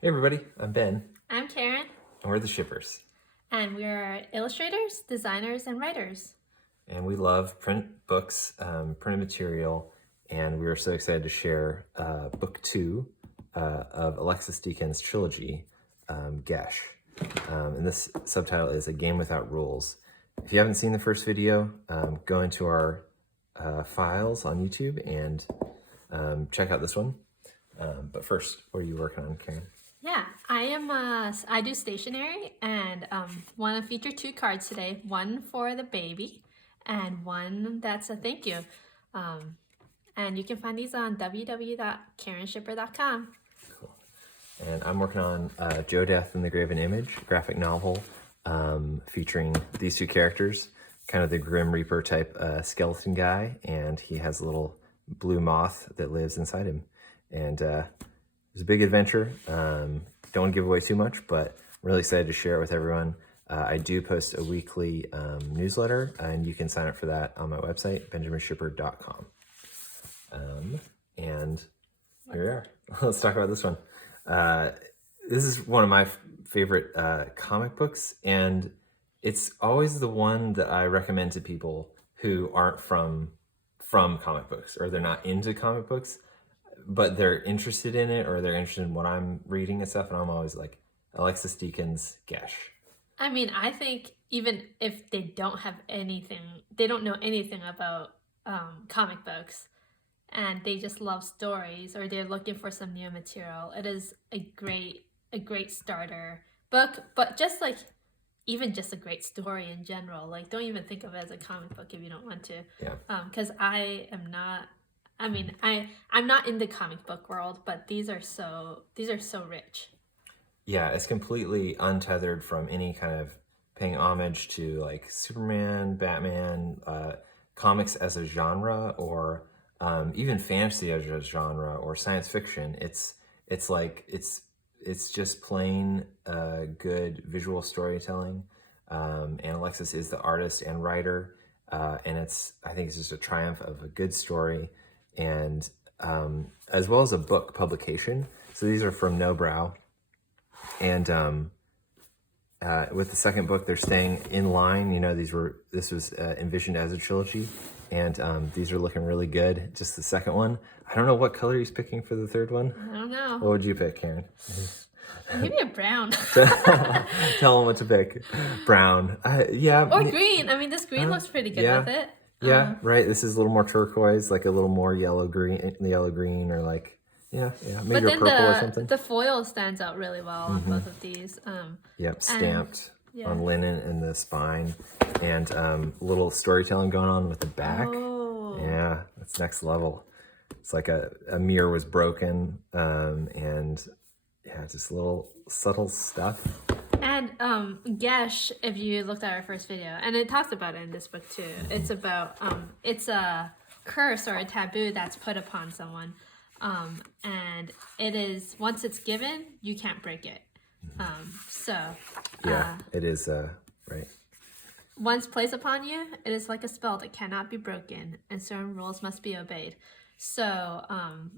Hey everybody, I'm Ben, I'm Karen, and we're the Shippers. and we are illustrators, designers, and writers. And we love print books, printed material, and we are so excited to share book 2 of Alexis Deacon's trilogy, Geis. And this subtitle is A Game Without Rules. If you haven't seen the first video, go into our files on YouTube and check out this one. But first, what are you working on, Karen? Yeah, I do stationery and want to feature 2 cards today. One for the baby and one that's a thank you. And you can find these on www.karenshipper.com. Cool. And I'm working on Joe Death and the Graven Image, graphic novel featuring these 2 characters, kind of the Grim Reaper type skeleton guy, and he has a little blue moth that lives inside him. And it's a big adventure. Don't want to give away too much, but I'm really excited to share it with everyone. I do post a weekly newsletter, and you can sign up for that on my website, benjaminshipper.com. And here we are. Let's talk about this one. This is one of my favorite comic books, and it's always the one that I recommend to people who aren't from comic books, or they're not into comic books, but they're interested in it, or they're interested in what I'm reading and stuff. And I'm always like, Alexis Deacon's Geis. I mean, I think even if they don't have anything, they don't know anything about comic books, and they just love stories, or they're looking for some new material, it is a great starter book. But just like, even just a great story in general, like, don't even think of it as a comic book if you don't want to. Yeah. Because I'm not in the comic book world, but these are so rich. Yeah, it's completely untethered from any kind of paying homage to like Superman, Batman, comics as a genre, or even fantasy as a genre, or science fiction. It's just plain good visual storytelling. And Alexis is the artist and writer, and I think it's just a triumph of a good story, and as well as a book publication. So these are from Nobrow, and with the second book, they're staying in line. You know, this was envisioned as a trilogy, and these are looking really good. Just the second one. I don't know what color he's picking for the third one. I don't know. What would you pick, Karen? Maybe a brown. Tell him what to pick. Brown. Yeah. Or green. I mean, this green looks pretty good with it. Yeah, right. This is a little more turquoise, like a little more yellow green, or like maybe a purple or something. The foil stands out really well on both of these. Yep, stamped on linen in the spine, and little storytelling going on with the back. Oh. Yeah, that's next level. It's like a mirror was broken, and yeah, just little subtle stuff. And Gesh, if you looked at our first video, and it talks about it in this book too, it's about it's a curse or a taboo that's put upon someone, and it is, once it's given, you can't break it. It is right. Once placed upon you, it is like a spell that cannot be broken, and certain rules must be obeyed. So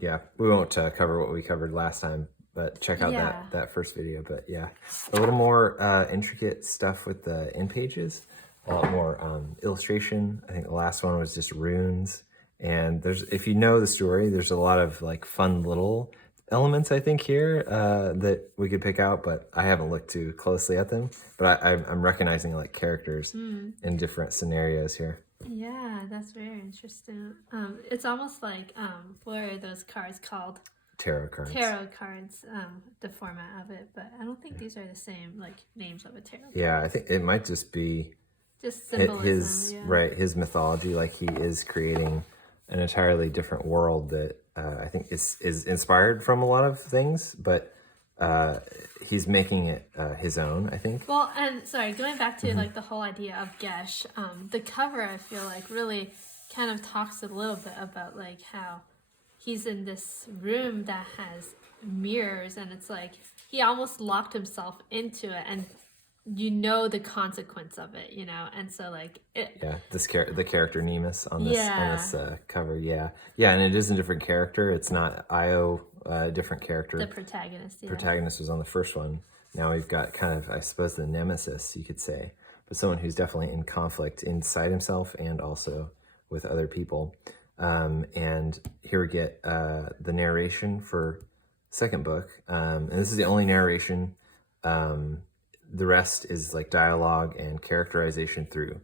yeah, we won't cover what we covered last time, but check out that first video. But yeah, a little more intricate stuff with the end pages, a lot more illustration. I think the last one was just runes, and if you know the story, there's a lot of like fun little elements, I think, here that we could pick out, but I haven't looked too closely at them. But I'm recognizing like characters in different scenarios here. Yeah, that's very interesting. It's almost like what are those cards called? Tarot cards. Tarot cards, the format of it, but I don't think these are the same like names of a tarot card. Yeah, I think it might just be just symbolism. His mythology. Like, he is creating an entirely different world that I think is inspired from a lot of things, but he's making it his own, I think. Well, and sorry, going back to like the whole idea of Gesh, the cover, I feel like, really kind of talks a little bit about like how he's in this room that has mirrors, and it's like he almost locked himself into it, and you know the consequence of it, and so like Yeah, the character Nemus on this yeah, cover. Yeah, yeah, and it is a different character. It's not Io, different the character. protagonist, yeah. Protagonist was on the first one. Now we've got kind of, I suppose, the nemesis, you could say, but someone who's definitely in conflict inside himself and also with other people. And here we get the narration for second book, and this is the only narration. The rest is like dialogue and characterization through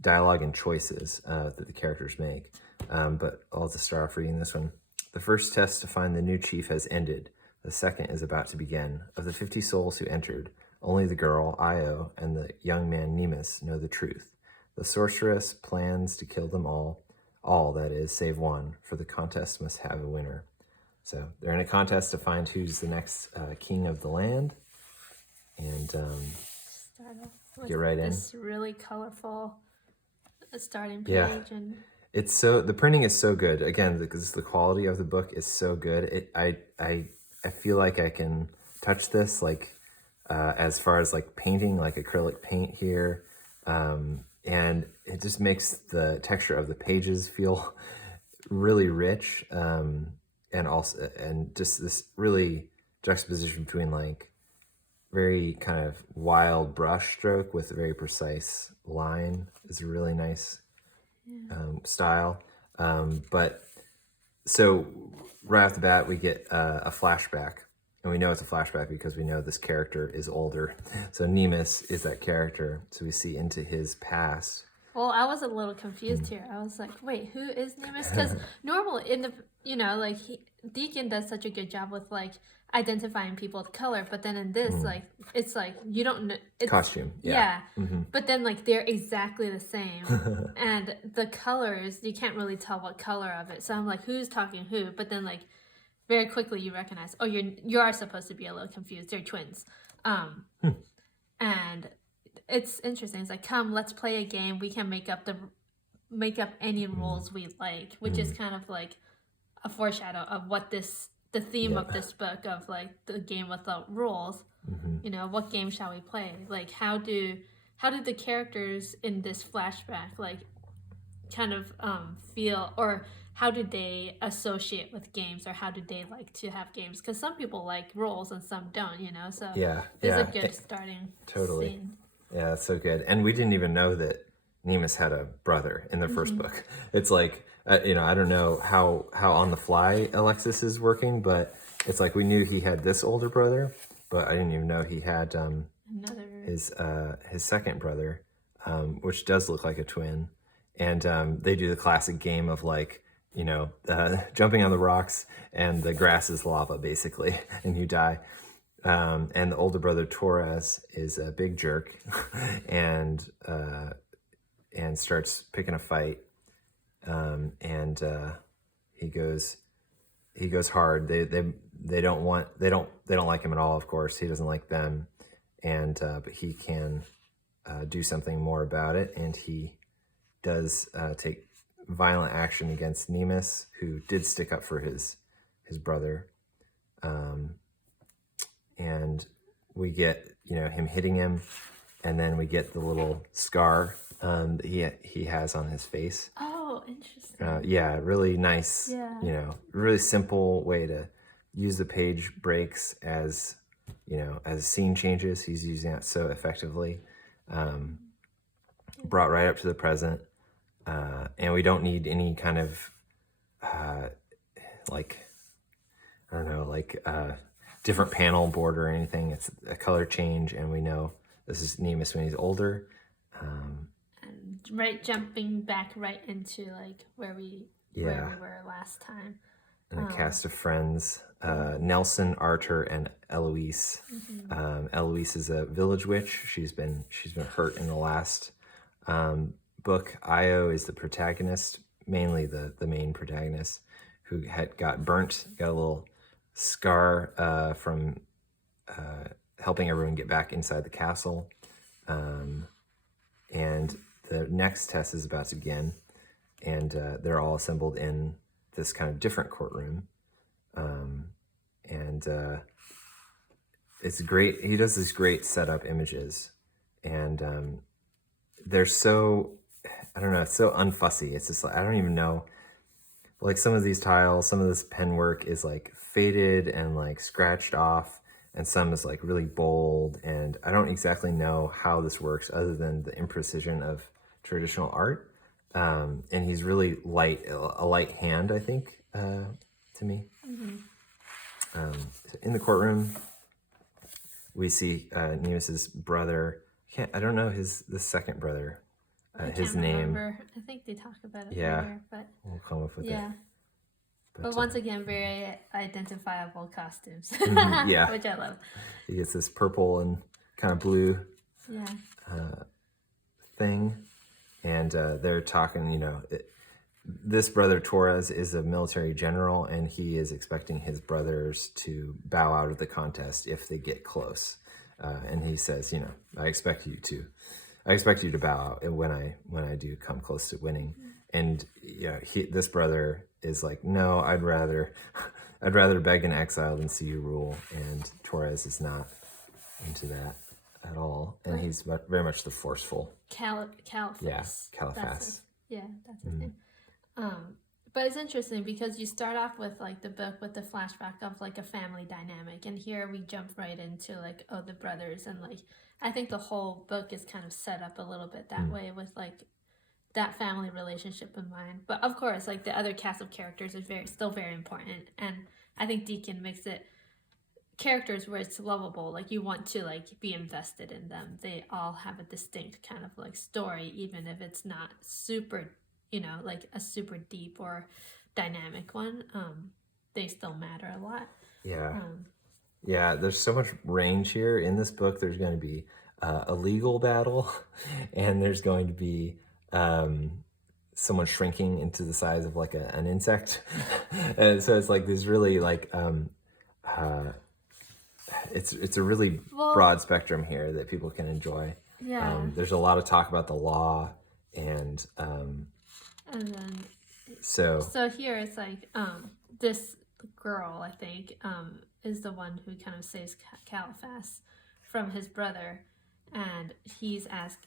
dialogue and choices that the characters make. But I'll just start off reading this one. The first test to find the new chief has ended. The second is about to begin. Of the 50 souls who entered, only the girl, Io, and the young man, Nemus, know the truth. The sorceress plans to kill them all, that is, save one, for the contest must have a winner. So they're in a contest to find who's the next king of the land. And Start off with get right in. this really colorful starting page. Yeah. And it's so, the printing is so good. Again, because the quality of the book is so good. I feel like I can touch this, like as far as like painting, like acrylic paint here, and it just makes the texture of the pages feel really rich, and also just this really juxtaposition between like very kind of wild brush stroke with a very precise line is a really nice style. But so right off the bat, we get a flashback, and we know it's a flashback because we know this character is older. So Nemus is that character. So we see into his past. well, I was a little confused here. I was like, wait, who is Nemus? Because normally in the, like Deacon does such a good job with like identifying people of color, but then in this, like, it's like you don't know. It's, Costume. yeah. But then like they're exactly the same, and the colors you can't really tell what color of it. So I'm like, who's talking who? But then like very quickly you recognize, oh, you are supposed to be a little confused. They're twins, and it's interesting. It's like, come, let's play a game. We can make up any rules we like, which is kind of like a foreshadow of what the theme of this book, of like the game without rules. What game shall we play? Like, how do the characters in this flashback like kind of feel, or how do they associate with games, or how do they like to have games? Because some people like rules and some don't, so it's a good starting scene. Yeah, that's so good. And we didn't even know that Nemus had a brother in the first book. It's like, I don't know how on the fly Alexis is working, but it's like we knew he had this older brother, but I didn't even know he had his second brother, which does look like a twin. And they do the classic game of like, jumping on the rocks and the grass is lava basically, and you die. And the older brother Torres is a big jerk, and starts picking a fight, and he goes hard. They don't like him at all. Of course, he doesn't like them, and but he can do something more about it, and he does take violent action against Nemus, who did stick up for his brother. And we get, him hitting him, and then we get the little scar that he has on his face. Oh, interesting. Yeah, really nice. Yeah. Really simple way to use the page breaks as scene changes. He's using that so effectively. Brought right up to the present, and we don't need any kind of different panel border or anything. It's a color change, and we know this is Nemus when he's older. And jumping back right into like where we were last time. And a cast of friends, Nelson, Arthur, and Eloise. Eloise is a village witch. She's been hurt in the last book. Io is the protagonist, mainly the main protagonist, who got burnt, got a little scar from helping everyone get back inside the castle. And the next test is about to begin, and they're all assembled in this kind of different courtroom. And it's great. He does these great setup images and they're so, I don't know, it's so unfussy. It's just like, I don't even know, like some of these tiles, some of this pen work is like faded and like scratched off, and some is like really bold, and I don't exactly know how this works other than the imprecision of traditional art. And he's really light, a light hand, I think, to me. So in the courtroom, we see Nemus's brother. I don't know the second brother. I His can't name. remember. I think they talk about it Yeah. later, but We'll come up with it. yeah. But once again, very identifiable costumes, yeah. which I love. He gets this purple and kind of blue thing, and they're talking. This brother Torres is a military general, and he is expecting his brothers to bow out of the contest if they get close. And he says, I expect you to bow out when I do come close to winning. And this brother is like, no, I'd rather beg in exile than see you rule. And Torres is not into that at all, and he's very much the forceful. Caliphas. Yeah, Caliphas. That's his name. But it's interesting because you start off with like the book with the flashback of like a family dynamic, and here we jump right into like, oh, the brothers, and like I think the whole book is kind of set up a little bit that way with like that family relationship in mind. But of course, like the other cast of characters is still very important, and I think Deacon makes it characters where it's lovable, like you want to like be invested in them. They all have a distinct kind of like story, even if it's not super, like a super deep or dynamic one. They still matter a lot. Yeah, there's so much range here in this book. There's going to be a legal battle, and there's going to be someone shrinking into the size of like an insect. And so it's like this really like it's a really broad spectrum here that people can enjoy. There's a lot of talk about the law, and then so here it's like this girl, I think, is the one who kind of saves Caliphas from his brother, and he's asked,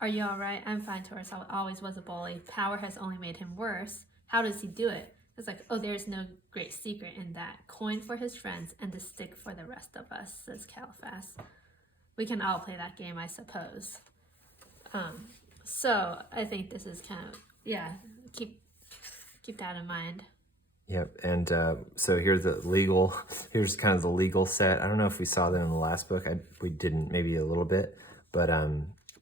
"Are you all right?" "I'm fine, Taurus. I always was a bully. Power has only made him worse. How does he do it?" It's like, oh, there's no great secret in that. Coin for his friends and the stick for the rest of us, says Caliphas. We can all play that game, I suppose. So I think this is kind of, keep that in mind. Yep, and so here's kind of the legal set. I don't know if we saw that in the last book. We didn't, maybe a little bit, but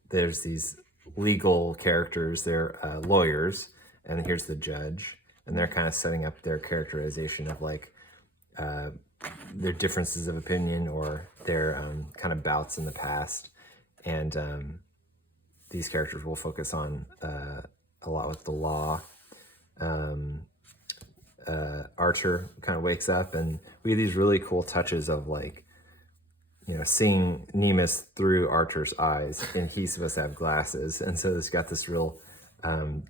there's these legal characters. They're lawyers, and here's the judge. And they're kind of setting up their characterization of like their differences of opinion or their kind of bouts in the past. And these characters will focus on a lot with the law. Archer kind of wakes up, and we have these really cool touches of like, seeing Nemus through Archer's eyes, and he's supposed to have glasses. And so it's got this real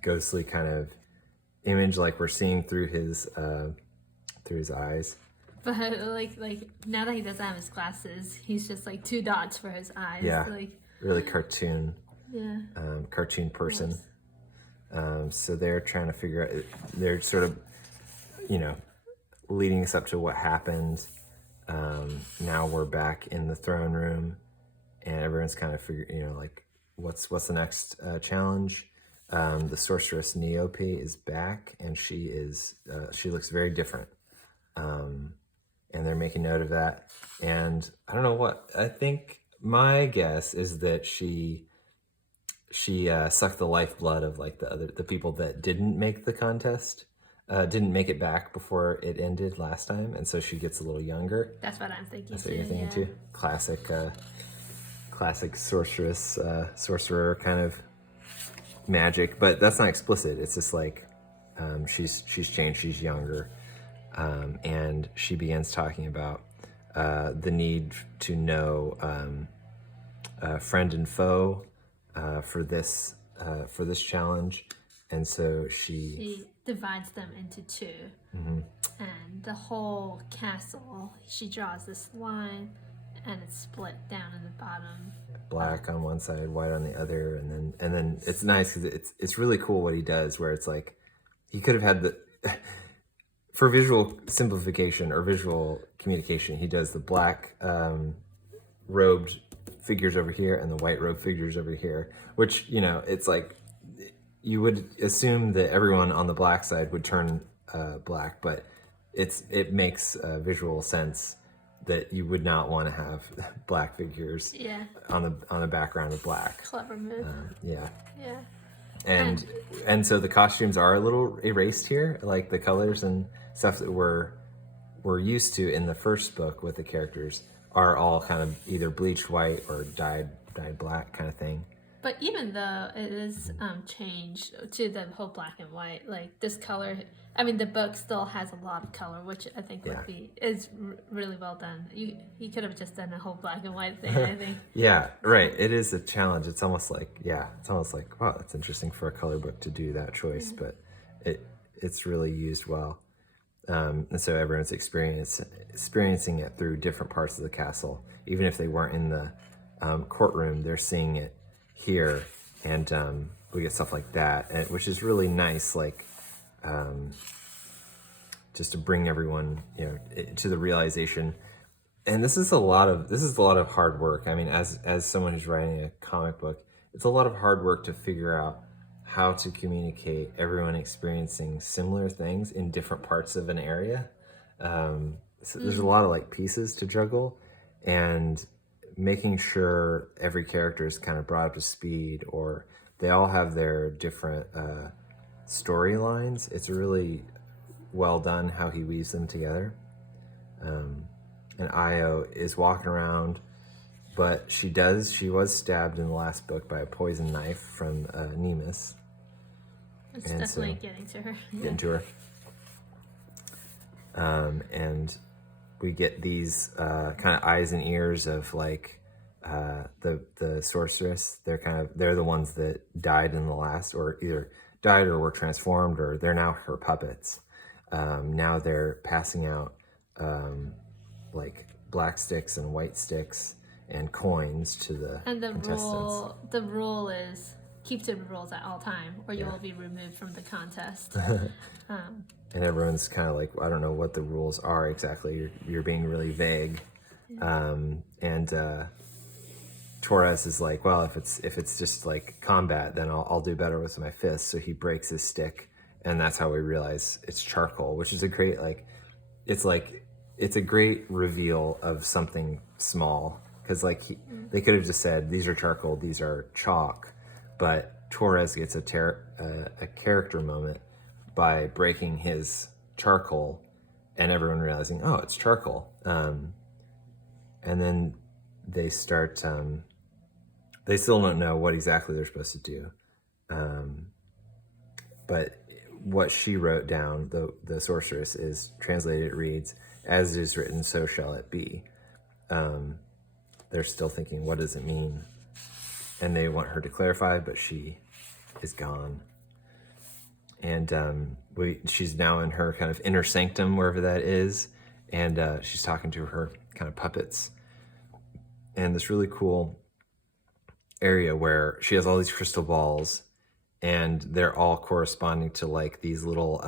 ghostly kind of image, like we're seeing through his eyes. But like now that he doesn't have his glasses, he's just like two dots for his eyes. Yeah, like really cartoon. Yeah. Cartoon person. So they're trying to figure out. They're sort of, leading us up to what happened. Now we're back in the throne room, and everyone's kind of figuring, like what's the next challenge. The sorceress Niobe is back, and she looks very different. And they're making note of that. And I don't know what, I think my guess is that she sucked the lifeblood of like the people that didn't make the contest, didn't make it back before it ended last time, and so she gets a little younger. That's what I'm thinking. That's what you're thinking too. Classic sorcerer kind of magic, but that's not explicit. It's just like she's changed. She's younger, and she begins talking about the need to know friend and foe for this challenge, and so she divides them into two, and the whole castle. She draws this line, and it's split down in the bottom. black on one side, white on the other, and then it's nice because it's really cool what he does, where it's like he could have had the for visual simplification or visual communication, he does the black robed figures over here and the white robed figures over here, which, you know, it's like you would assume that everyone on the black side would turn black, but it makes visual sense that you would not want to have black figures Yeah. on the background of black. Clever move. Yeah. Yeah. And so the costumes are a little erased here, like the colors and stuff that we're used to in the first book with the characters are all kind of either bleached white or dyed black kind of thing. But even though it is changed to the whole black and white, like this color, I mean, the book still has a lot of color, which I think is really well done. He could have just done a whole black and white thing, I think. Yeah, right. It is a challenge. It's almost like, wow, that's interesting for a color book to do that choice, but it's really used well. And so everyone's experiencing it through different parts of the castle. Even if they weren't in the courtroom, they're seeing it here, and we get stuff like that, which is really nice, like just to bring everyone, you know, to the realization. And this is a lot of hard work. I mean, as someone who's writing a comic book, it's a lot of hard work to figure out how to communicate everyone experiencing similar things in different parts of an area. So there's a lot of like pieces to juggle, and making sure every character is kind of brought up to speed, or they all have their different storylines. It's really well done how he weaves them together. And Io is walking around, but she was stabbed in the last book by a poison knife from Nemus. It's definitely getting to her. Getting to her. And we get these kind of eyes and ears of like the sorceress. They're the ones that died in the last, or either died or were transformed, or they're now her puppets. Now they're passing out like black sticks and white sticks and coins to the contestants. The rule is keep to the rules at all time, or you will be removed from the contest. And everyone's kind of like, I don't know what the rules are exactly. You're being really vague. And Torres is like, well, if it's just like combat, then I'll do better with my fists. So he breaks his stick, and that's how we realize it's charcoal, which is a great it's a great reveal of something small, because like they could have just said these are charcoal, these are chalk, but Torres gets a character moment by breaking his charcoal, and everyone realizing, oh, it's charcoal. And then they start. They still don't know what exactly they're supposed to do, but what she wrote down, the sorceress, is translated. It reads, "As it is written, so shall it be." They're still thinking, what does it mean? And they want her to clarify, but she is gone. And she's now in her kind of inner sanctum, wherever that is, and she's talking to her kind of puppets. And this really cool area where she has all these crystal balls, and they're all corresponding to like these little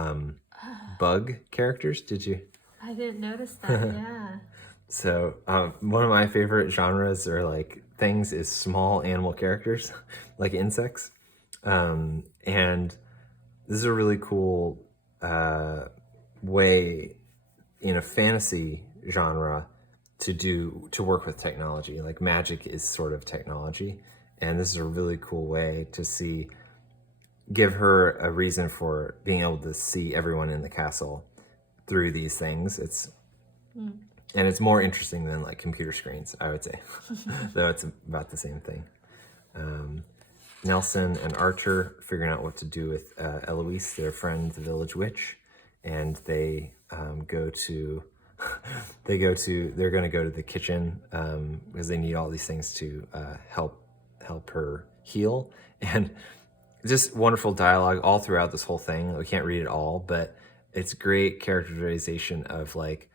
bug characters. Did you? I didn't notice that. Yeah. So one of my favorite genres or like things is small animal characters, like insects. And this is a really cool way in a fantasy genre to work with technology. Like magic is sort of technology, and this is a really cool way to give her a reason for being able to see everyone in the castle through these things. And it's more interesting than like computer screens, I would say, though it's about the same thing. Nelson and Archer figuring out what to do with Eloise, their friend, the village witch, and they they're going to go to the kitchen because they need all these things to help her heal. And just wonderful dialogue all throughout this whole thing. We can't read it all, but it's great characterization of like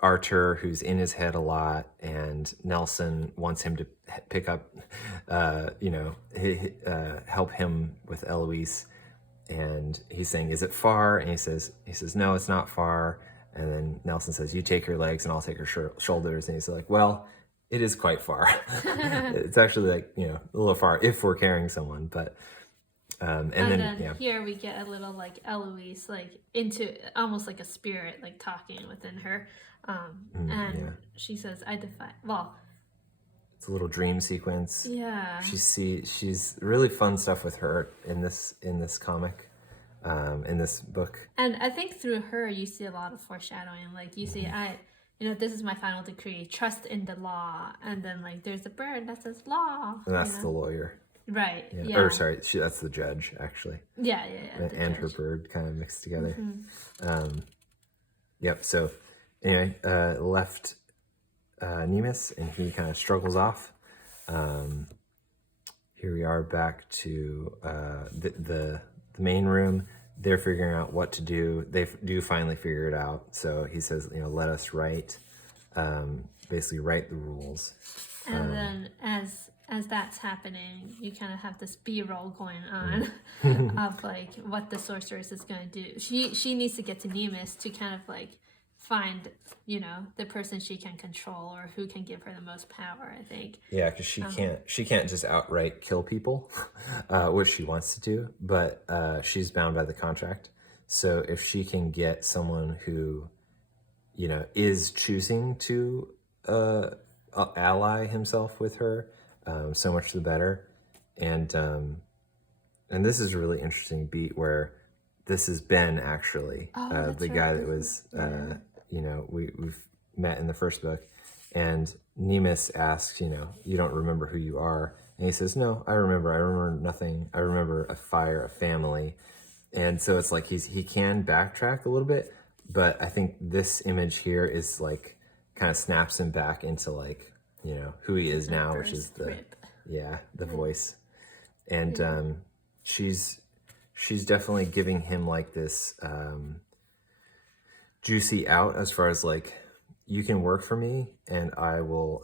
Archer, who's in his head a lot, and Nelson wants him to pick up, help him with Eloise. And he's saying, "Is it far?" And he says, "No, it's not far." And then Nelson says, "You take her legs, and I'll take her shoulders." And he's like, "Well, it is quite far. It's actually like a little far if we're carrying someone." But and then here we get a little like Eloise, like into almost like a spirit, like talking within her, she says, "I defy." Well, it's a little dream sequence. Yeah. She's really fun stuff with her in this comic, in this book. And I think through her you see a lot of foreshadowing. Like you see, this is my final decree, trust in the law, and then like there's a bird that says law. And that's the lawyer. Right. Yeah. Or sorry, that's the judge actually. Yeah. And her bird kind of mixed together. Yep. So anyway, left Nemus, and he kind of struggles off. Here we are back to the main room. They're figuring out what to do. They do finally figure it out. So he says, let us write, basically write the rules. And then as that's happening, you kind of have this B-roll going on of like what the sorceress is going to do. She needs to get to Nemus to kind of like find the person she can control or who can give her the most power, I think. Yeah, because she can't just outright kill people, which she wants to do, but she's bound by the contract. So if she can get someone who is choosing to ally himself with her, so much the better. And this is a really interesting beat where this is Ben actually, the guy that was we've met in the first book, and Nemus asks, you don't remember who you are, and he says, no, I remember nothing. I remember a fire, a family. And so it's like he can backtrack a little bit, but I think this image here is like kind of snaps him back into like who he is now, which is the voice. And she's definitely giving him like this juicy out as far as like, you can work for me and I will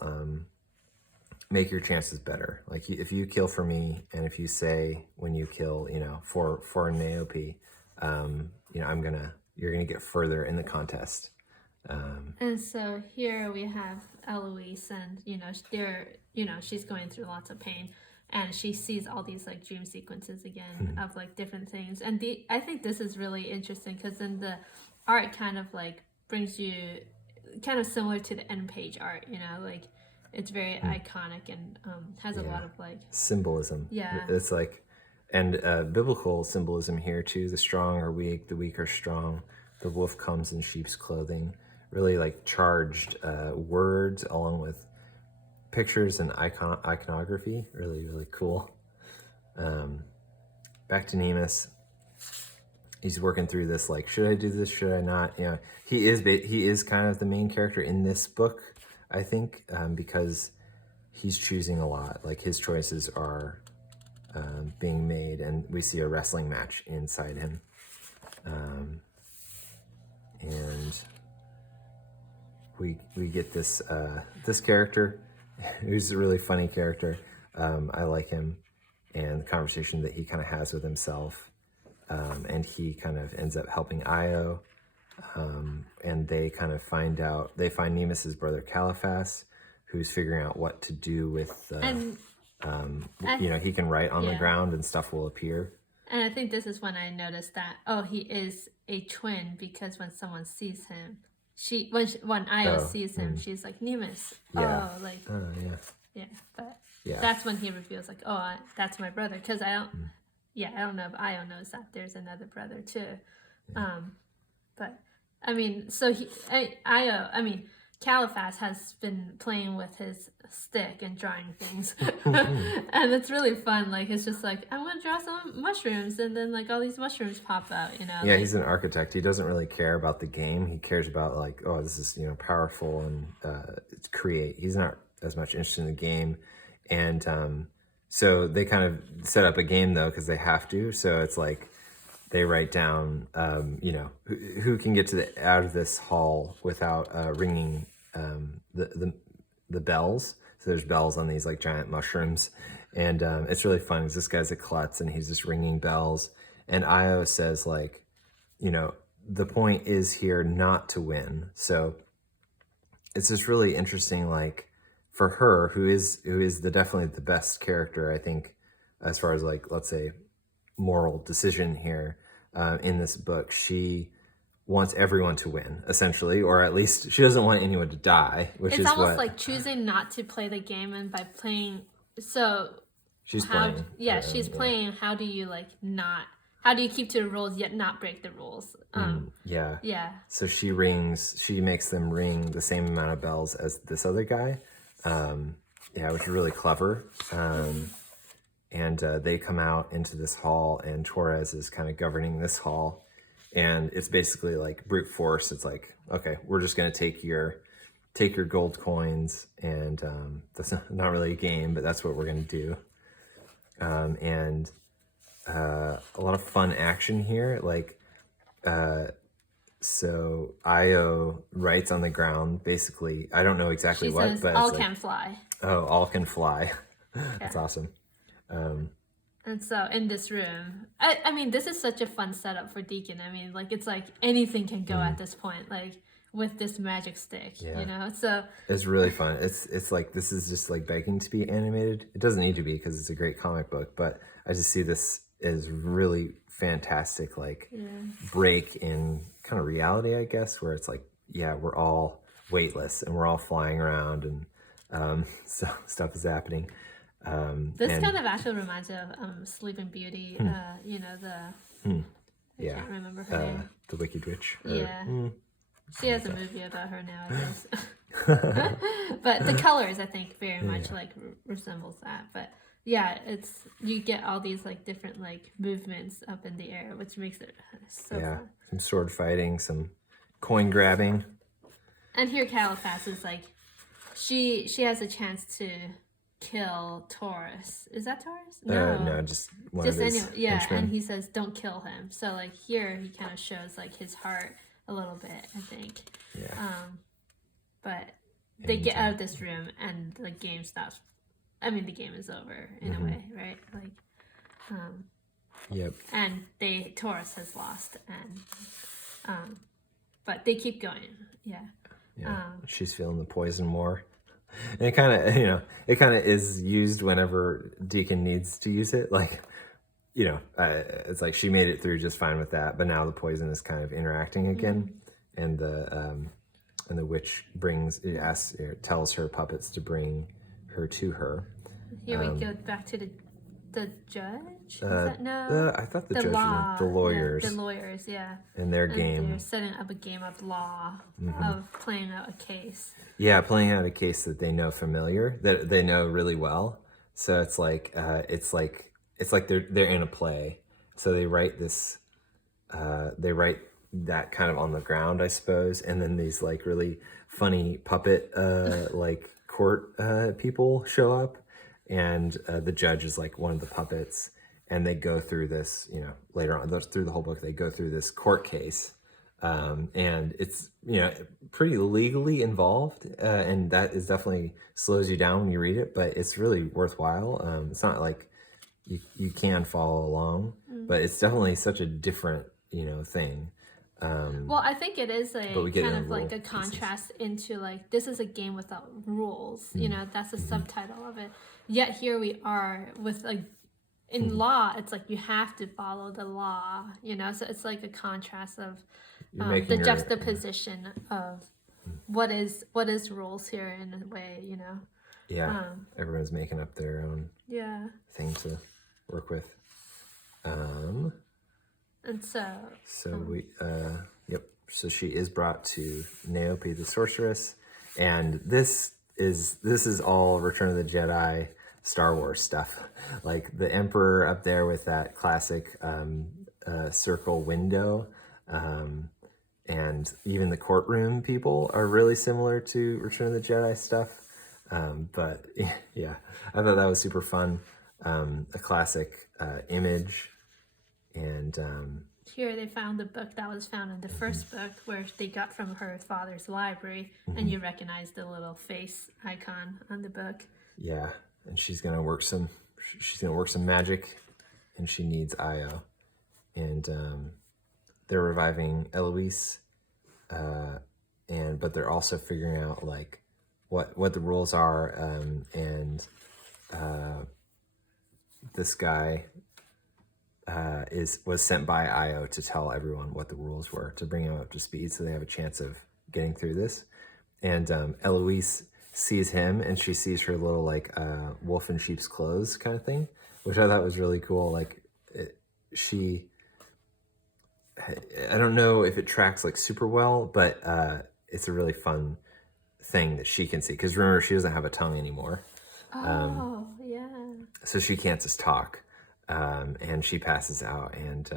make your chances better. Like if you kill for me, and if you say when you kill, for Naopi, you're gonna get further in the contest. And so here we have Eloise, and she's going through lots of pain, and she sees all these like dream sequences again of like different things. And I think this is really interesting because then the art kind of like brings you kind of similar to the end page art, like it's very iconic and has a lot of like symbolism. Yeah, it's like, and biblical symbolism here too. The strong are weak, the weak are strong. The wolf comes in sheep's clothing. Really like charged words along with pictures and iconography. Really, really cool. Back to Nemus. He's working through this, like, should I do this? Should I not? He is kind of the main character in this book, I think, because he's choosing a lot. Like his choices are being made, and we see a wrestling match inside him. And we get this this character who's a really funny character. I like him, and the conversation that he kind of has with himself. And he kind of ends up helping Io, and they kind of find Nemus's brother Caliphas, who's figuring out what to do with he can write on the ground and stuff will appear. And I think this is when I noticed that he is a twin, because when someone sees him, when Io sees him, she's like, Nemus. Yeah. That's when he reveals like, that's my brother, because I don't know if Io knows that there's another brother too. But I mean, so Caliphas has been playing with his stick and drawing things. And it's really fun. Like, it's just like, I'm going to draw some mushrooms, and then like all these mushrooms pop out, Yeah, like, he's an architect. He doesn't really care about the game. He cares about like, this is, powerful and create. He's not as much interested in the game. And so they kind of set up a game though, because they have to. So it's like they write down, you know, who can get to out of this hall without ringing the bells. So there's bells on these like giant mushrooms, and it's really fun because this guy's a klutz and he's just ringing bells. And Io says like, you know, the point is here not to win. So it's just really interesting, like for her, who is definitely the best character, I think, as far as like, let's say, moral decision here in this book. She wants everyone to win, essentially, or at least she doesn't want anyone to die, which It's is almost what like choosing not to play the game, and by playing, so she's how, playing. yeah, she's playing. How do you like not? How do you keep to the rules yet not break the rules? Yeah. Yeah. So she makes them ring the same amount of bells as this other guy. Yeah, which is really clever. And they come out into this hall, and Torres is kind of governing this hall. And it's basically like brute force. It's like, okay, we're just going to take your gold coins, and that's not really a game, but that's what we're going to do. And a lot of fun action here. Like, so Io writes on the ground, basically. I don't know exactly She what, says, but "All it's like, can fly." oh, all can fly. That's awesome. And so in this room, I mean, this is such a fun setup for Deacon. I mean, like it's like anything can go at this point, like with this magic stick, you know. So it's really fun. It's like this is just like begging to be animated. It doesn't need to be because it's a great comic book, but I just see this as really fantastic, like break in kind of reality, I guess, where it's like, yeah, we're all weightless and we're all flying around, and so stuff is happening. this kind of actually reminds me of Sleeping Beauty. You know, I can't remember her name. The Wicked Witch. She has a movie about her nowadays. But the colors, I think, very much like resembles that. But yeah, you get all these like different like movements up in the air, which makes it so fun. Some sword fighting, some coin grabbing. And here Caliphas is like, she has a chance to kill Taurus. Is that Taurus? No, just one of his henchmen. And he says, "Don't kill him." So like here, he kind of shows like his heart a little bit, I think. Yeah. But they get out of this room, and the game stops. I mean, the game is over in a way, right? Like, Yep. and Taurus has lost, and but they keep going. Yeah. She's feeling the poison more. And it kind of is used whenever Deacon needs to use it. Like, you know, it's like she made it through just fine with that, but now the poison is kind of interacting again, and the witch tells her puppets to bring her to her. Here we go back to the judge. Is that no? I thought the judge was the lawyers. Yeah, the lawyers, yeah. And their game. They're setting up a game of law, of playing out a case. Yeah, playing out a case that they know familiar, that they know really well. So it's like they're in a play. So they write this, they write that kind of on the ground, I suppose, and then these like really funny puppet like court people show up, and the judge is like one of the puppets, and they go through this, you know, later on through the whole book, they go through this court case. And it's, you know, pretty legally involved, and that is definitely slows you down when you read it, but it's really worthwhile. It's not like you can follow along, but it's definitely such a different, you know, thing. Well, I think it is a kind of like a pieces. contrast into like, this is a game without rules, you know, that's the subtitle of it. Yet here we are with like, in law, it's like you have to follow the law, you know, so it's like a contrast of the juxtaposition of what is rules here in a way, you know. Yeah, everyone's making up their own thing to work with. And so she is brought to Neope the sorceress, and this is all Return of the Jedi Star Wars stuff. Like the Emperor up there with that classic circle window, and even the courtroom people are really similar to Return of the Jedi stuff. But yeah, I thought that was super fun. A classic image, and here they found the book that was found in the first book, where they got from her father's library, and you recognize the little face icon on the book. Yeah, and she's gonna work some magic, and she needs Io, and they're reviving Eloise, but they're also figuring out like what the rules are, and this guy was sent by Io to tell everyone what the rules were, to bring him up to speed so they have a chance of getting through this. And Eloise sees him, and she sees her little like wolf in sheep's clothes kind of thing, which I thought was really cool. Like I don't know if it tracks like super well, but it's a really fun thing that she can see, because remember, she doesn't have a tongue anymore. Oh, yeah. So she can't just talk, and she passes out, and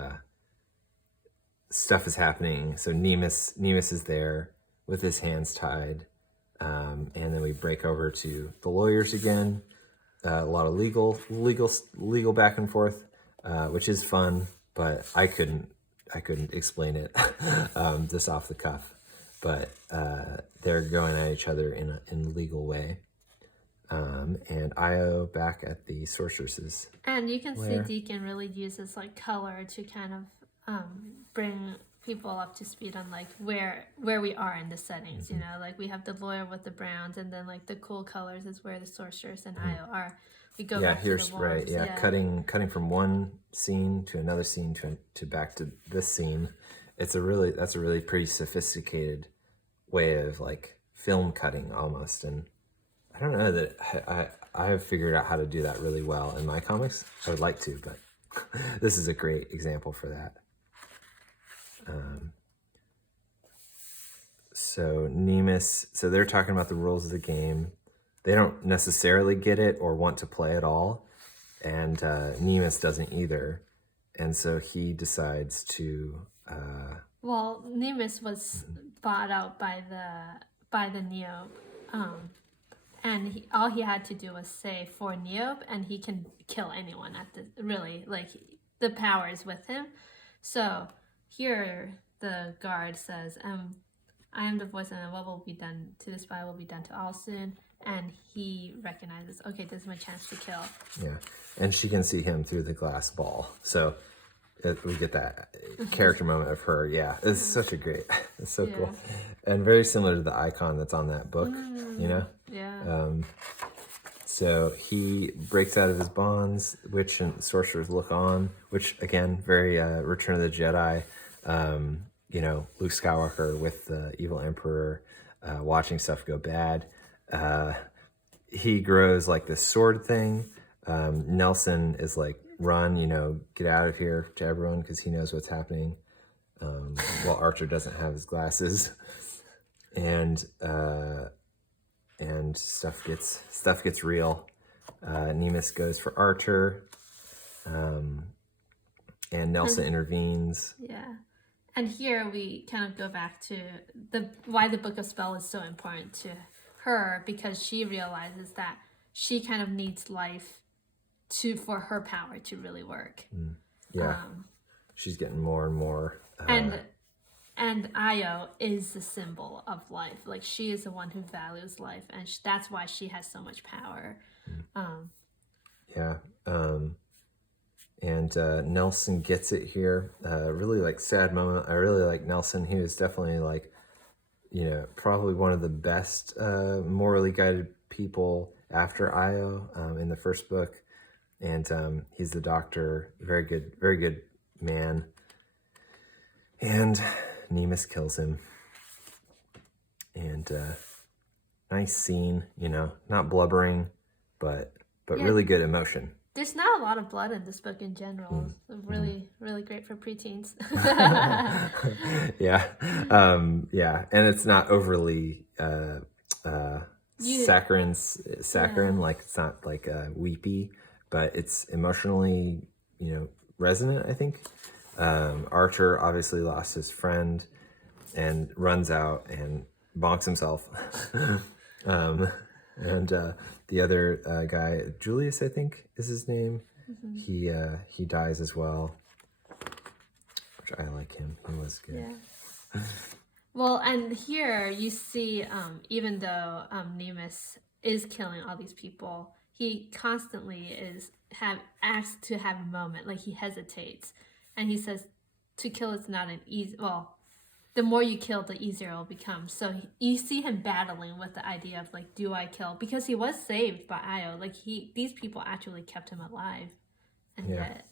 stuff is happening. So Nemus is there with his hands tied, and then we break over to the lawyers again. A lot of legal back and forth, which is fun, but I couldn't explain it just off the cuff. But they're going at each other in a legal way. And Io back at the sorceress's. And you can see Deacon really uses like color to kind of bring people up to speed on like where we are in the settings. You know, like we have the lawyer with the browns, and then like the cool colors is where the sorceress and Io are. We go back to the wars. Yeah, cutting from one scene to another scene to back to this scene. That's a really pretty sophisticated way of like film cutting almost, and I don't know that I have figured out how to do that really well in my comics. I would like to, but this is a great example for that. So Nemus, so they're talking about the rules of the game. They don't necessarily get it or want to play at all, and Nemus doesn't either, and so he decides to. Well, Nemus was bought out by the Neo, and all he had to do was say for Niobe, and he can kill anyone at the power is with him. So here the guard says, I am the voice, and what will be done to the spy will be done to all soon. And he recognizes, okay, this is my chance to kill. Yeah, and she can see him through the glass ball. So we get that character moment of her. Yeah, it's such a great, it's so cool. And very similar to the icon that's on that book, you know? Yeah. So he breaks out of his bonds, witch and sorcerers look on, which again, very Return of the Jedi, you know, Luke Skywalker with the evil emperor, watching stuff go bad. He grows like this sword thing. Nelson is like, run, you know, get out of here to everyone, because he knows what's happening. While Archer doesn't have his glasses, and stuff gets real. Nemus goes for Archer, and Nelson intervenes. Yeah. And here we kind of go back to why the Book of Spell is so important to her, because she realizes that she kind of needs life for her power to really work. Yeah. She's getting more and more. And Io is the symbol of life. Like, she is the one who values life, and that's why she has so much power. And Nelson gets it here. Really like sad moment. I really like Nelson. He was definitely like, you know, probably one of the best morally guided people after Io in the first book. And he's the doctor. Very good man. And Nemus kills him. And nice scene, you know, not blubbering, but really good emotion. There's not a lot of blood in this book in general. Really great for preteens. Yeah. And it's not overly saccharine, like it's not like weepy, but it's emotionally, you know, resonant, I think. Archer obviously lost his friend and runs out and bonks himself. And the other guy, Julius, I think is his name. He dies as well. I like him. He was good. Yeah. Well, and here you see, even though Nemus is killing all these people, he constantly asked to have a moment. Like he hesitates, and he says, "To kill is not an easy. Well, the more you kill, the easier it will become." So you see him battling with the idea of like, do I kill? Because he was saved by Io. Like these people actually kept him alive, and yet,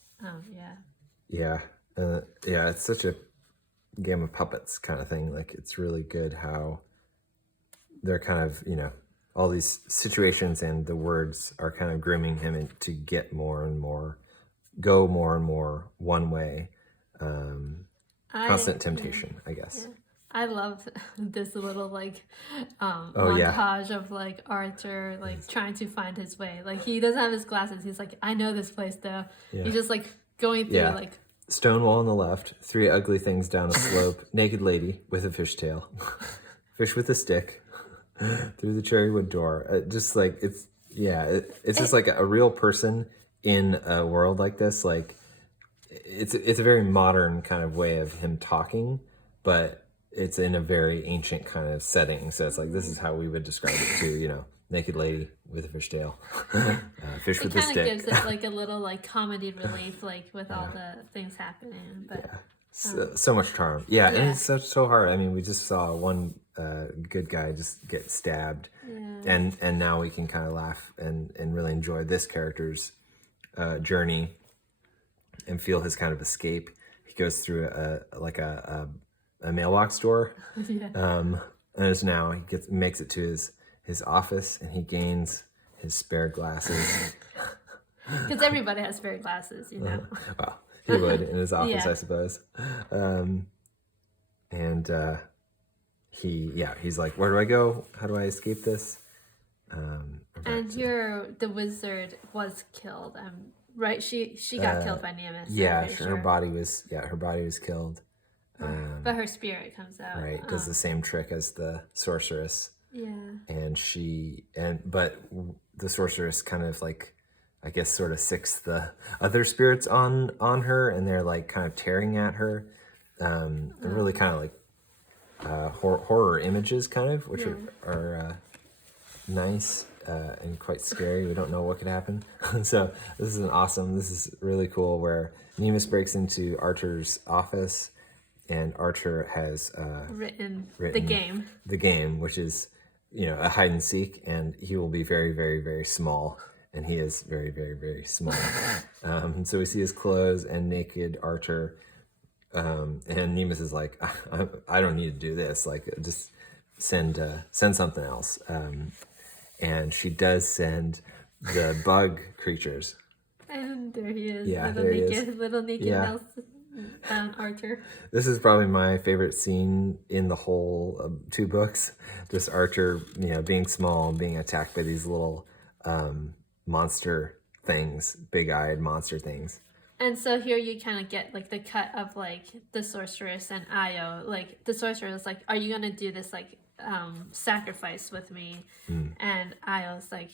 Yeah, yeah. It's such a game of puppets kind of thing. Like it's really good how they're kind of, all these situations and the words are kind of grooming him to get more and more, go more and more one way. Constant temptation, I guess. Yeah. I love this little like Oh, yeah. montage of like Arthur like trying to find his way. Like he doesn't have his glasses. He's like, I know this place though. Yeah. He's just like going through Yeah. like Stone wall on the left, 3 ugly things down a slope, naked lady with a fishtail, fish with a stick, through the cherry wood door. Just like it's just like a real person in a world like this. Like it's a very modern kind of way of him talking, but it's in a very ancient kind of setting. So it's like this is how we would describe it too. Naked lady with a fishtail, fish with a stick. It kind of gives it like a little like comedy relief, like with all the things happening. But so much charm. Yeah, and it's so hard. I mean, we just saw one good guy just get stabbed, and now we can kind of laugh and really enjoy this character's journey and feel his kind of escape. He goes through a mailbox door, and now he makes it to his office, and he gains his spare glasses. Because everybody has spare glasses, Well, he would in his office, I suppose. He's like, where do I go? How do I escape this? And here the wizard was killed. Right? She got killed by Nemus. Yeah, her body was killed. But her spirit comes out. Right, does the same trick as the sorceress. Yeah. And but the sorceress kind of like, I guess, sort of sicks the other spirits on her, and they're like kind of tearing at her. They're really kind of like horror images, kind of, which are nice and quite scary. We don't know what could happen. So this is really cool, where Nemus breaks into Archer's office, and Archer has written the game, which is a hide and seek, and he will be very, very, very small, and he is very, very, very small. So we see his clothes and naked Archer, and Nemus is like, I don't need to do this. Like, just send something else. And she does send the bug creatures. And there he is. Yeah, there he is. Little naked Nelson. Archer. This is probably my favorite scene in the whole 2 books. Just Archer, being small and being attacked by these little monster things, big-eyed monster things. And so here you kind of get like the cut of like the sorceress and Io. Like the sorceress is like, "Are you gonna do this like sacrifice with me?" And Io's like,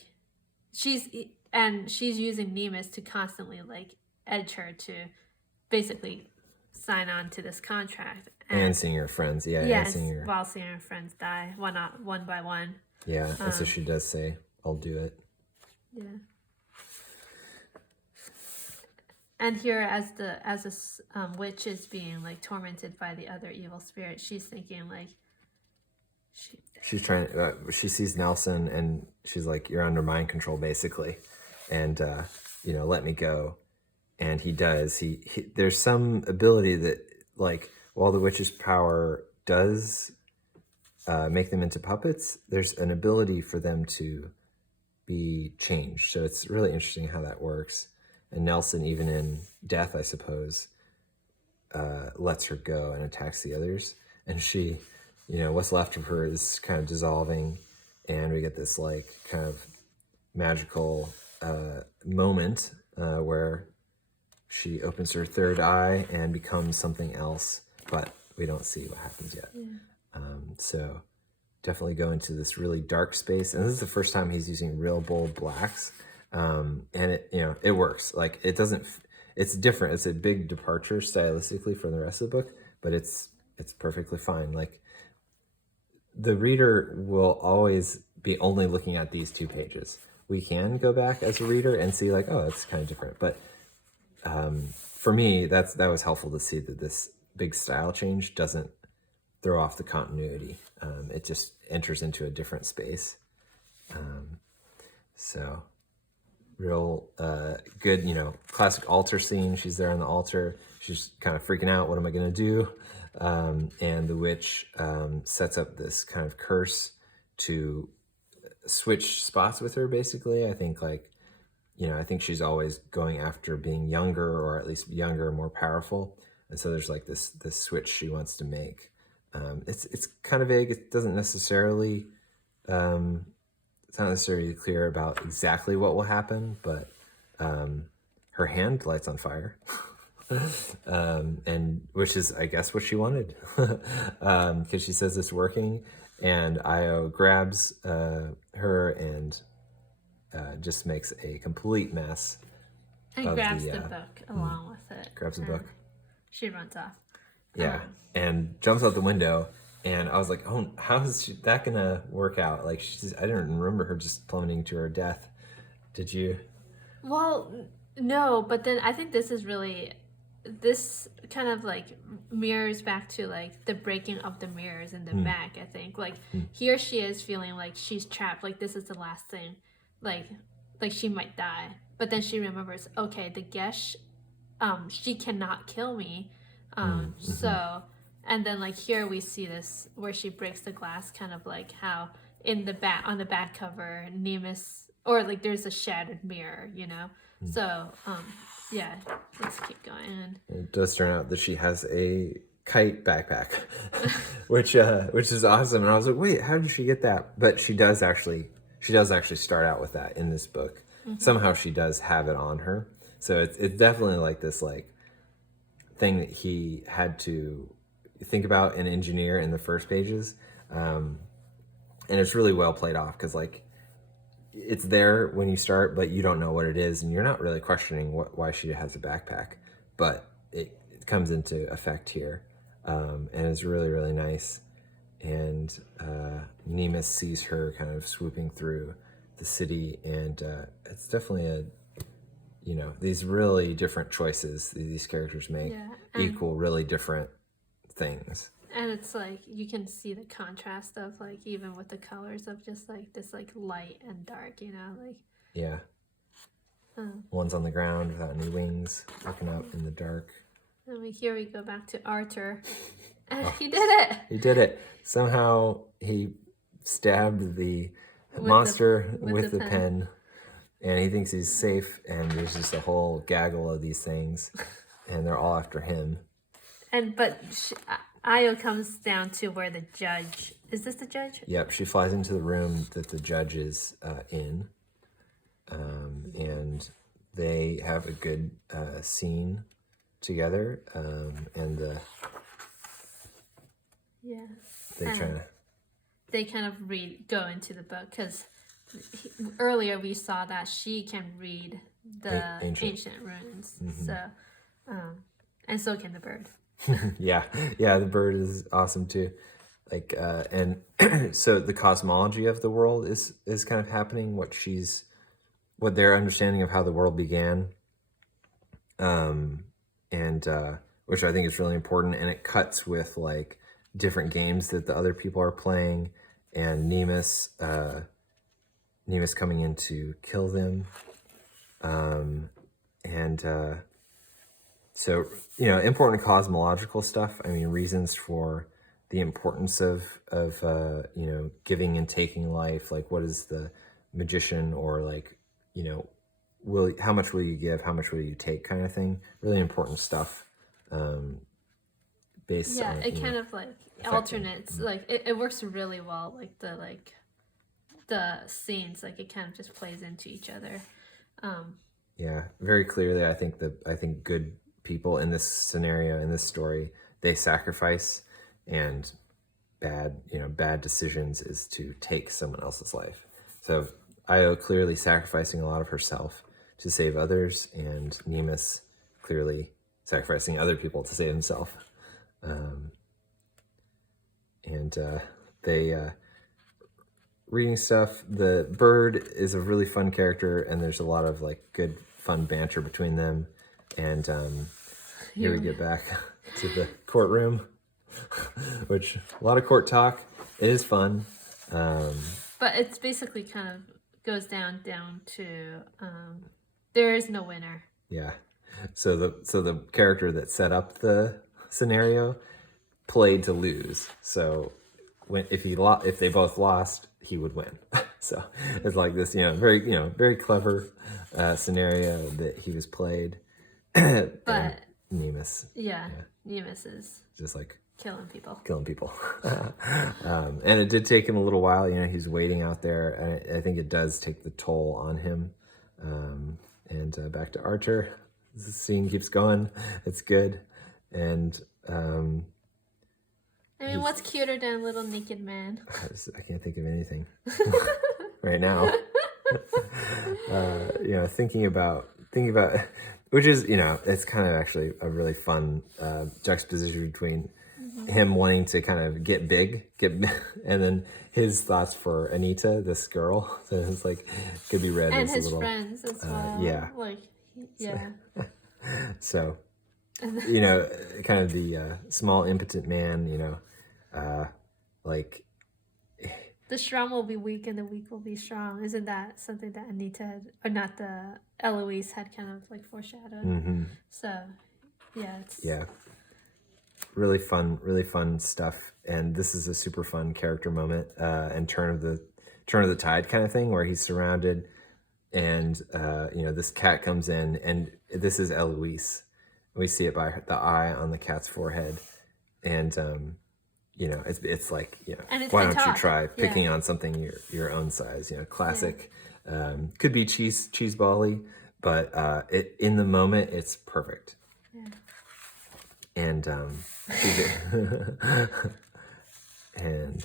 she's using Nemus to constantly like edge her to basically sign on to this contract and seeing her friends, while seeing her friends die one by one. Yeah, and so she does say, "I'll do it." Yeah. And here, as a witch is being like tormented by the other evil spirit, she's thinking like, she's trying. She sees Nelson, and she's like, "You're under mind control, basically, and let me go." And he does. He there's some ability that, like, while the witch's power does make them into puppets, there's an ability for them to be changed. So it's really interesting how that works. And Nelson, even in death, I suppose, lets her go and attacks the others. And she, what's left of her is kind of dissolving, and we get this like kind of magical moment where she opens her third eye and becomes something else, but we don't see what happens yet. So definitely go into this really dark space. And this is the first time he's using real bold blacks. And it works. Like, it doesn't, it's different. It's a big departure stylistically from the rest of the book, but it's perfectly fine. Like, the reader will always be only looking at these 2 pages. We can go back as a reader and see like, oh, that's kind of different. But for me, that was helpful to see that this big style change doesn't throw off the continuity. It just enters into a different space. So real good, classic altar scene. She's there on the altar. She's kind of freaking out. What am I going to do? And the witch sets up this kind of curse to switch spots with her, basically. I think I think she's always going after being younger, or at least younger, more powerful. And so there's like this switch she wants to make. It's kind of vague. It doesn't necessarily, it's not necessarily clear about exactly what will happen, but her hand lights on fire. And which is, I guess, what she wanted, because she says it's working, and Io grabs her and just makes a complete mess. And grabs the book along with it. Grabs the book. She runs off. Yeah, and jumps out the window. And I was like, oh, how is that gonna work out? Like, I didn't remember her just plummeting to her death. Did you? Well, no, but then I think this kind of like mirrors back to like the breaking of the mirrors in the back. I think like here she is feeling like she's trapped, like this is the last thing, like she might die, but then she remembers, okay, the Geis, she cannot kill me, so, and then like here we see this where she breaks the glass, kind of like how in the back, on the back cover, Nemus, or like there's a shattered mirror, so yeah, let's keep going. It does turn out that she has a kite backpack, which is awesome. And I was like, wait, how did she get that? But she does actually start out with that in this book. Somehow she does have it on her. So it's definitely like this like thing that he had to think about and engineer in the first pages. And it's really well played off, because like it's there when you start, but you don't know what it is, and you're not really questioning why she has a backpack, but it comes into effect here, and it's really, really nice. And Nemus sees her kind of swooping through the city, and it's definitely these really different choices these characters make equal really different things. And it's like you can see the contrast of like even with the colors of just like this like light and dark, like one's on the ground without any wings, looking out in the dark. And here we go back to Arthur, and he did it. He did it. Somehow he stabbed the monster with the pen, and he thinks he's safe. And there's just a whole gaggle of these things, and they're all after him. But Io comes down to where the judge... Is this the judge? Yep, she flies into the room that the judge is in. And they have a good scene together. And they kind of go into the book, because earlier we saw that she can read the ancient runes. So, and so can the bird. yeah, the bird is awesome too. Like, and so the cosmology of the world is kind of happening. What their understanding of how the world began, and which I think is really important. And it cuts with like different games that the other people are playing, and Nemus coming in to kill them, So, important cosmological stuff. I mean, reasons for the importance of giving and taking life. Like, what is the magician, or like, how much will you give? How much will you take? Kind of thing. Really important stuff. Based on, it kind of like alternates. Like it works really well. Like the scenes, like it kind of just plays into each other. Yeah, very clearly. I think good people in this scenario, in this story, they sacrifice, and bad decisions is to take someone else's life. So Io clearly sacrificing a lot of herself to save others, and Nemus clearly sacrificing other people to save himself. And they reading stuff. The bird is a really fun character, and there's a lot of like good fun banter between them. And here we get back to the courtroom, which a lot of court talk. It is fun. But it's basically kind of goes down to there is no winner. Yeah. So the character that set up the scenario played to lose. So if they both lost, he would win. So it's like this, very clever scenario that he was played. But Nemus. Yeah, Nemus is just like killing people. And it did take him a little while. He's waiting out there. And I think it does take the toll on him. And back to Archer. The scene keeps going. It's good. And what's cuter than a little naked man? I can't think of anything right now. Thinking about, which is, it's kind of actually a really fun juxtaposition between him wanting to kind of get big, and then his thoughts for Anita, this girl. So it's like, could be read and as his a little, friends as well. Yeah. So, kind of the small impotent man, like the strong will be weak and the weak will be strong. Isn't that something that Anita had, or not, the Eloise had kind of like foreshadowed? Mm-hmm. So, yeah. Really fun stuff. And this is a super fun character moment and turn of the tide kind of thing, where he's surrounded, and this cat comes in, and this is Eloise. We see it by the eye on the cat's forehead, and it's like, why don't you try picking on something your own size? Classic. Could be cheese bally, but in the moment it's perfect. Yeah. And and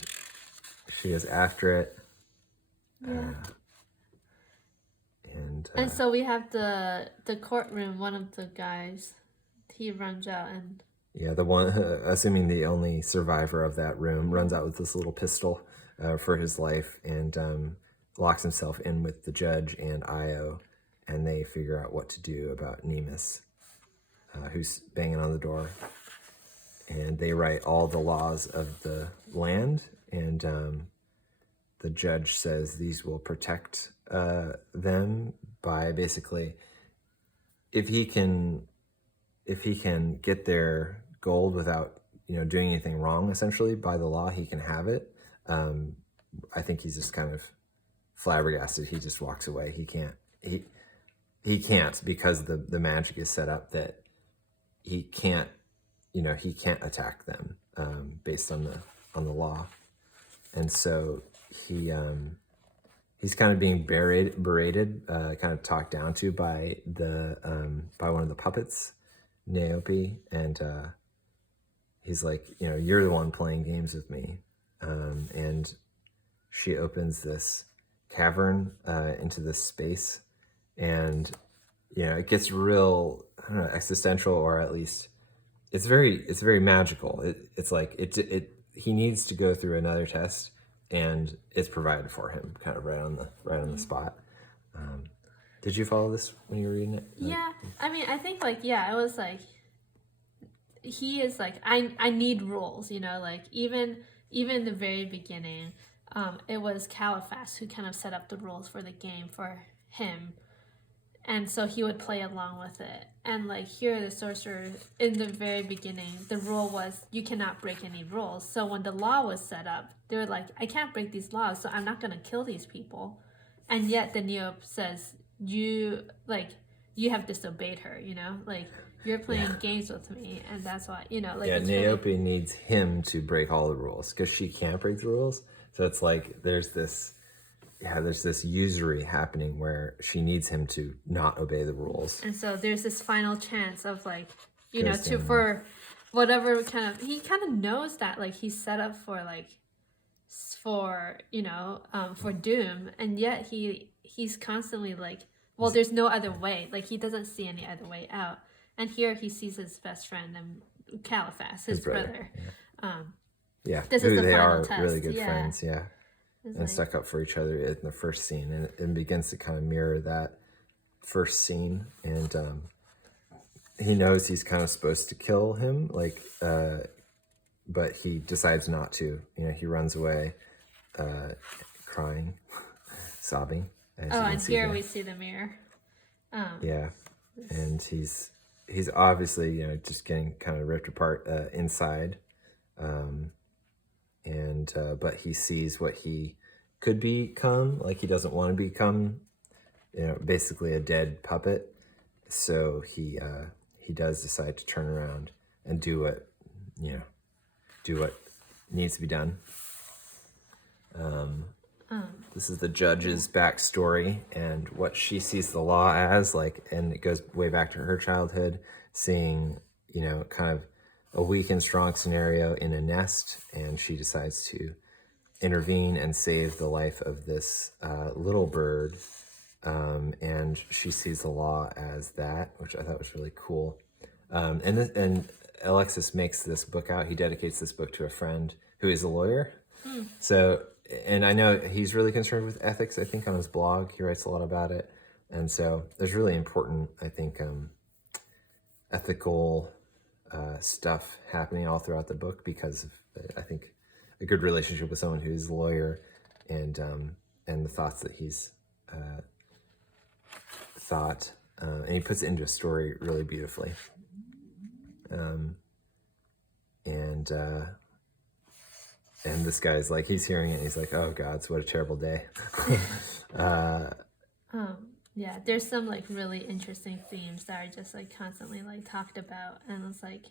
she is after it. Yeah. And so we have the courtroom. One of the guys, he runs out and. Yeah, the one, assuming the only survivor of that room, runs out with this little pistol for his life, and locks himself in with the judge and Io, and they figure out what to do about Nemus, who's banging on the door. And they write all the laws of the land, and the judge says these will protect them by basically, if he can get their gold without doing anything wrong, essentially by the law, he can have it. I think he's just kind of flabbergasted. He just walks away. He can't because the magic is set up that he can't attack them based on the law. And so he's kind of being berated, kind of talked down to by one of the puppets, Naopi, and he's like, you're the one playing games with me. And she opens this cavern into this space, and it gets real, I don't know, existential, or at least it's very magical. It's like he needs to go through another test, and it's provided for him kind of right on the spot. Did you follow this when you were reading it? Yeah, I mean, I think it was like he is like, I need rules, like even in the very beginning, it was Caliphas who kind of set up the rules for the game for him, and so he would play along with it. And like here, the sorcerer, in the very beginning, the rule was you cannot break any rules. So when the law was set up, they were like, I can't break these laws, so I'm not gonna kill these people. And yet the Neop says, you have disobeyed her, like you're playing games with me, and that's why, like. Yeah, Naopi needs him to break all the rules because she can't break the rules. So it's like there's this usury happening where she needs him to not obey the rules. And so there's this final chance of like, for whatever he kind of knows that like he's set up for for doom, and yet he's constantly like, well, there's no other way. Like he doesn't see any other way out. And here he sees his best friend and Caliphas, his brother. Yeah, This is the they final are test. really good friends. Yeah, It's and like, stuck up for each other in the first scene, and it begins to kind of mirror that first scene. And he knows he's kind of supposed to kill him, like, but he decides not to. You know, he runs away, crying, sobbing. As you can and see here there. we see the mirror. Yeah, and he's obviously, you know, just getting kind of ripped apart inside, and but he sees what he could become. Like, he doesn't want to become, you know, basically a dead puppet. So he does decide to turn around and do what needs to be done. This is the judge's backstory and what she sees the law as, like, and it goes way back to her childhood, seeing, you know, kind of a weak and strong scenario in a nest, and she decides to intervene and save the life of this little bird, and she sees the law as that, which I thought was really cool. And Alexis makes this book out. He dedicates this book to a friend who is a lawyer. So, and I know he's really concerned with ethics. I think on his blog he writes a lot about it, and so there's really important, I think, ethical stuff happening all throughout the book because of, I think, a good relationship with someone who's a lawyer, and the thoughts that he's thought, and he puts it into a story really beautifully. And this guy's like, he's hearing it and he's like, oh God, what a terrible day. Yeah, there's some like really interesting themes that are just like constantly like talked about, and it's like,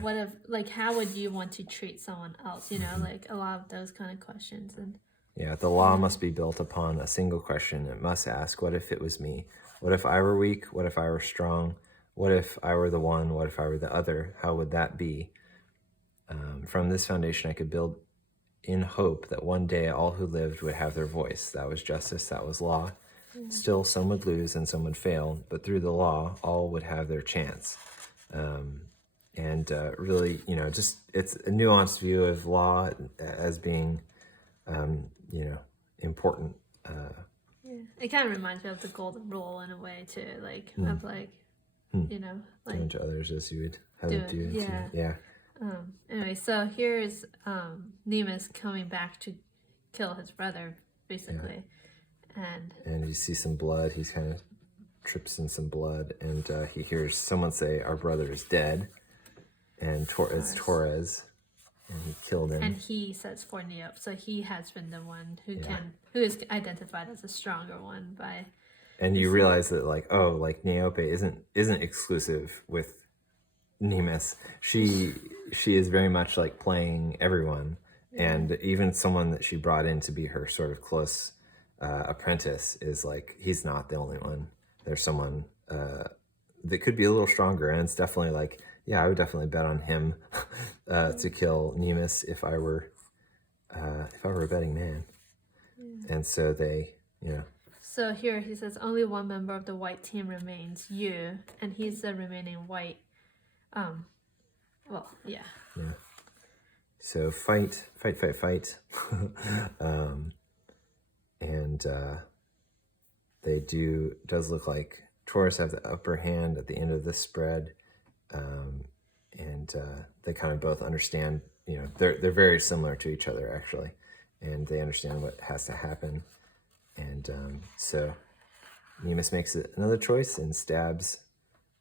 what if, like, how would you want to treat someone else? You know, like a lot of those kind of questions. And yeah, the law must be built upon a single question. It must ask, what if it was me? What if I were weak? What if I were strong? What if I were the one? What if I were the other? How would that be? From this foundation, I could build in hope that one day all who lived would have their voice. That was justice, that was law. Still, some would lose and some would fail, but through the law, all would have their chance. And really, you know, just, it's a nuanced view of law as being, you know, important. it kind of reminds me of the golden rule in a way too, like of like, you know, like Doing to others as you would have them do. Yeah. Anyway, so here's Nemus coming back to kill his brother, basically, And you see some blood. He's kind of trips in some blood, and he hears someone say, "Our brother is dead," and it's Torres, and he killed him. and he says for Neop, so he has been the one who is identified as a stronger one by. And you realize that, like, oh, like Neope isn't exclusive with Nemus. She is very much like playing everyone, and even someone that she brought in to be her sort of close apprentice is like, he's not the only one. There's someone that could be a little stronger, and it's definitely like, yeah, I would definitely bet on him to kill Nemus if I were a betting man. And so they, you know. So here he says only one member of the white team remains, you, and he's the remaining white. Well, yeah. So fight. And they does look like Taurus have the upper hand at the end of this spread, and they kind of both understand. You know, they're very similar to each other actually, and they understand what has to happen. And so Nemus makes another choice and stabs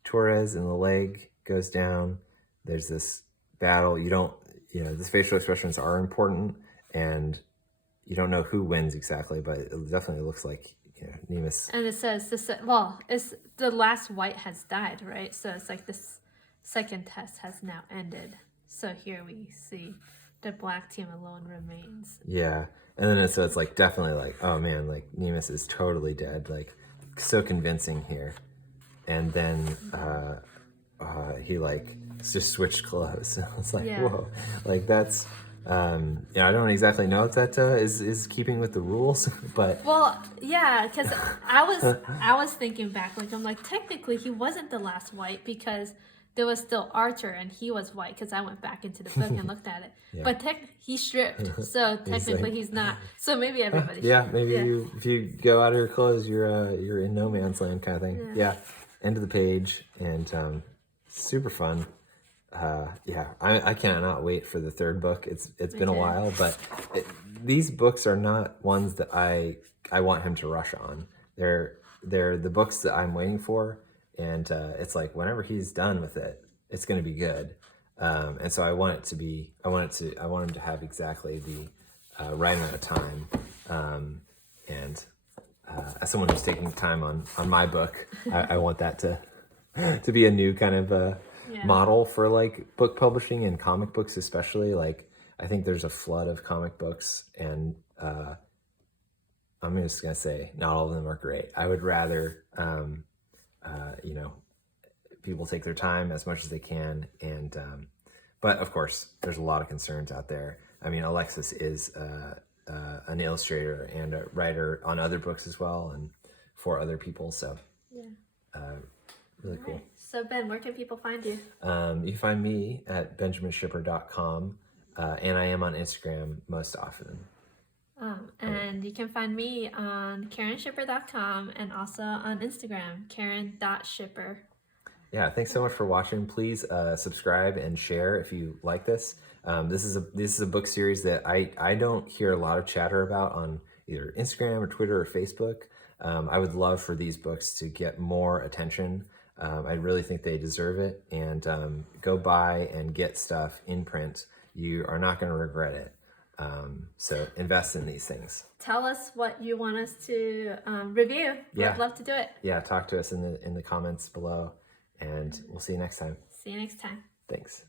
Torres in the leg, goes down. There's this battle. These facial expressions are important, and you don't know who wins exactly, but it definitely looks like, you know, Nemus. And it says this. Well, it's the last white has died, right? So it's like this second test has now ended. So here we see the black team alone remains. Yeah, and then it's like definitely like, oh man, like Nemus is totally dead, like so convincing here. And then he like just switched clothes. It's like, whoa, like that's I don't exactly know if that is keeping with the rules, but Well, yeah, because I was thinking back, like I'm like technically he wasn't the last white because there was still Archer and he was white because I went back into the book and looked at it. yeah, But he's stripped, so he's technically like, he's not. So maybe everybody yeah, should. maybe Yeah, if you go out of your clothes, you're in no man's land kind of thing. yeah, Yeah, end of the page, and super fun. I cannot wait for the third book. It's me been a too. while, but these books are not ones that I want him to rush on. They're the books that I'm waiting for, and it's like whenever he's done with it, it's going to be good. And so I want it to be. I want him to have exactly the right amount of time. And as someone who's taking time on my book, I want that to be a new kind of Yeah. model for like book publishing and comic books, especially. Like I think there's a flood of comic books, and I'm just gonna say not all of them are great. I would rather people take their time as much as they can, and but of course there's a lot of concerns out there. I mean, Alexis is an illustrator and a writer on other books as well, and for other people. So Yeah. really cool. Right. So Ben, where can people find you? You can find me at benjaminshipper.com, and I am on Instagram most often. And you can find me on KarenShipper.com and also on Instagram, Karen.shipper. Yeah, thanks so much for watching. Please subscribe and share if you like this. This is a book series that I don't hear a lot of chatter about on either Instagram or Twitter or Facebook. I would love for these books to get more attention. I really think they deserve it. And go buy and get stuff in print. You are not going to regret it. So invest in these things. Tell us what you want us to review. Yeah. I'd love to do it. Yeah, talk to us in the comments below, and we'll see you next time. See you next time. Thanks.